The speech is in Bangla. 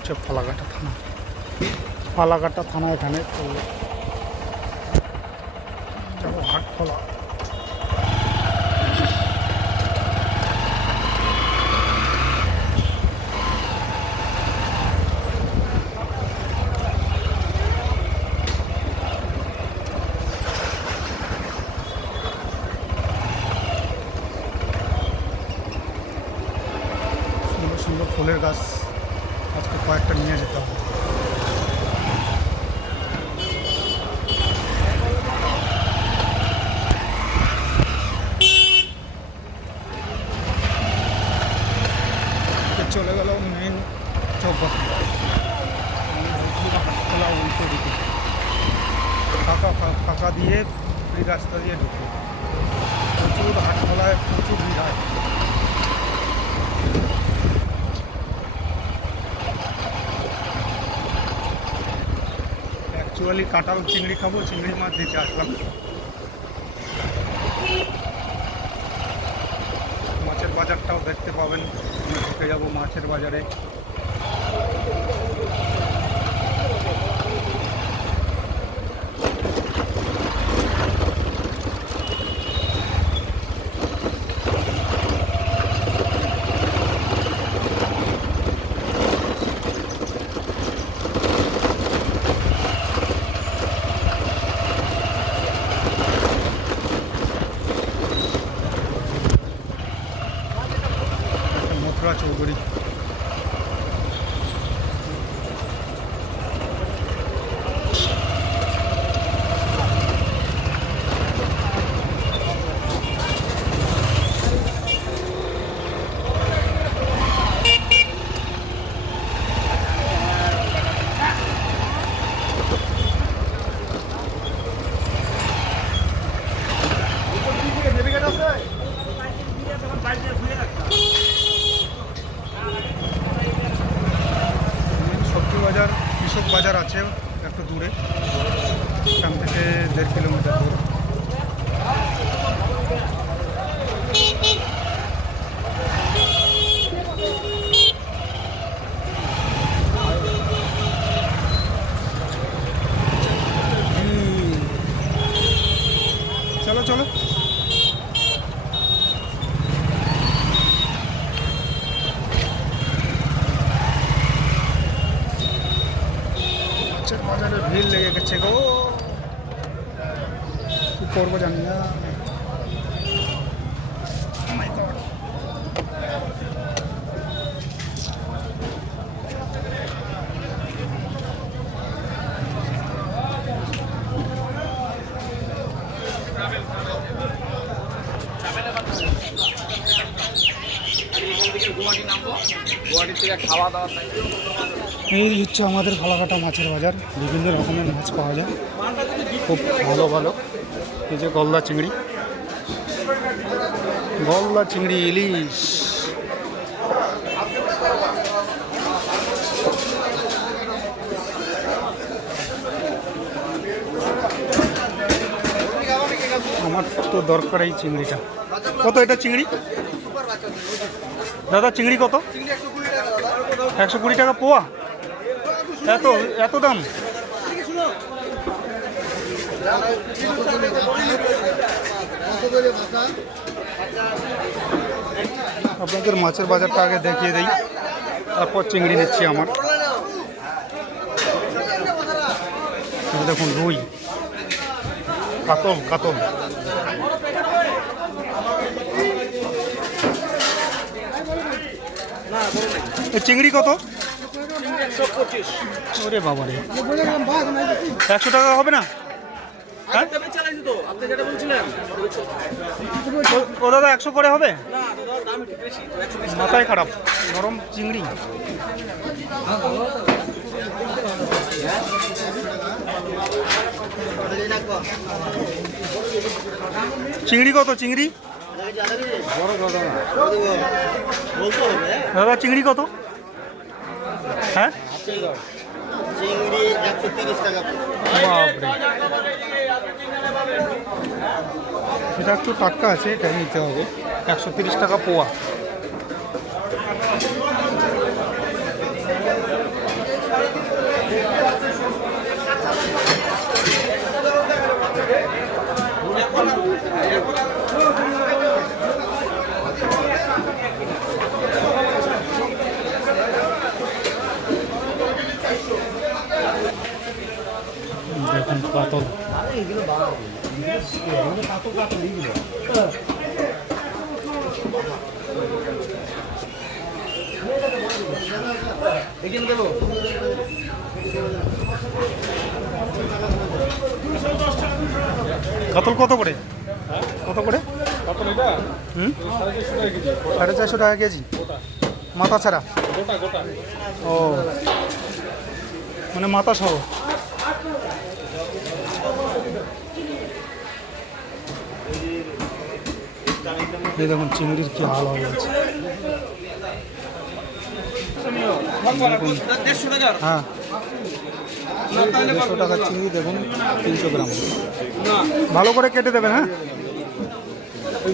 হচ্ছে ফালাকাটা থানা। ফালাকাটা থানা এখানে তো যাবো হাটখোলা। সুন্দর সুন্দর ফুলের গাছ আজকে কয়েকটা নিয়ে যেতে হবে। চলে গেল মেন চৌক হাটখোলা উল্টো দিকে ফাঁকা দিয়ে এই রাস্তা দিয়ে ঢুকে প্রচুর হাটখোলায় প্রচুর ভিড় হয়। অ্যাকচুয়ালি কাঁটাল চিংড়ি খাবো, চিংড়ি মাছ দিতে আসলাম। মাছের বাজারটাও দেখতে পাবেন। আমরা ঢুকে যাবো মাছের বাজারে। মোকরা চৌধুরী সবজি বাজার, কৃষক বাজার আছে একটু দূরে, এখান থেকে 1.5 কিলোমিটার দূর। চলো চলো মাছের বাজারে ভিড় লেগে গেছে গো, কি করবো জানি না। Oh my God! এই হচ্ছে আমাদের ফালাকাটা মাছের বাজার। বিভিন্ন রকমের মাছ পাওয়া যায়, খুব ভালো ভালো। এই যে গলদা চিংড়ি, ইলিশ, আমার তো দরকার এই চিংড়িটা। কত এটা চিংড়ি দাদা? চিংড়ি কত? 120 টাকা পোয়া? এত এত দাম? আপনাদের মাছের বাজারটা আগে দেখিয়ে দেই, তারপর চিংড়ি নিচ্ছি আমার। দেখুন রুই, কাতল। চিংড়ি কত? 125। ওরে বাবা রে, 100 টাকা হবে না? হ্যাঁ ও দাদা 100 করে হবে? মাথায় খারাপ, নরম চিংড়ি। চিংড়ি কত? চিংড়ি দাদা চিংড়ি কত? হ্যাঁ চিংড়ি 130 টাকা। বাপরে, এটা একটু টাটকা আছে, এটা নিতে হবে। 130 টাকা পোয়া। দেখুন কাতল। কাতল কত করে? কত করে? হুম, 450 টাকা কেজি মাথা ছাড়া? ও, মানে মাথা সহ। এই দেখুন চিংড়ির কি হাল হয়ে গেছে। হ্যাঁ, 150 টাকার চিংড়ি দেখুন 300 গ্রাম। ভালো করে কেটে দেবেন, হ্যাঁ।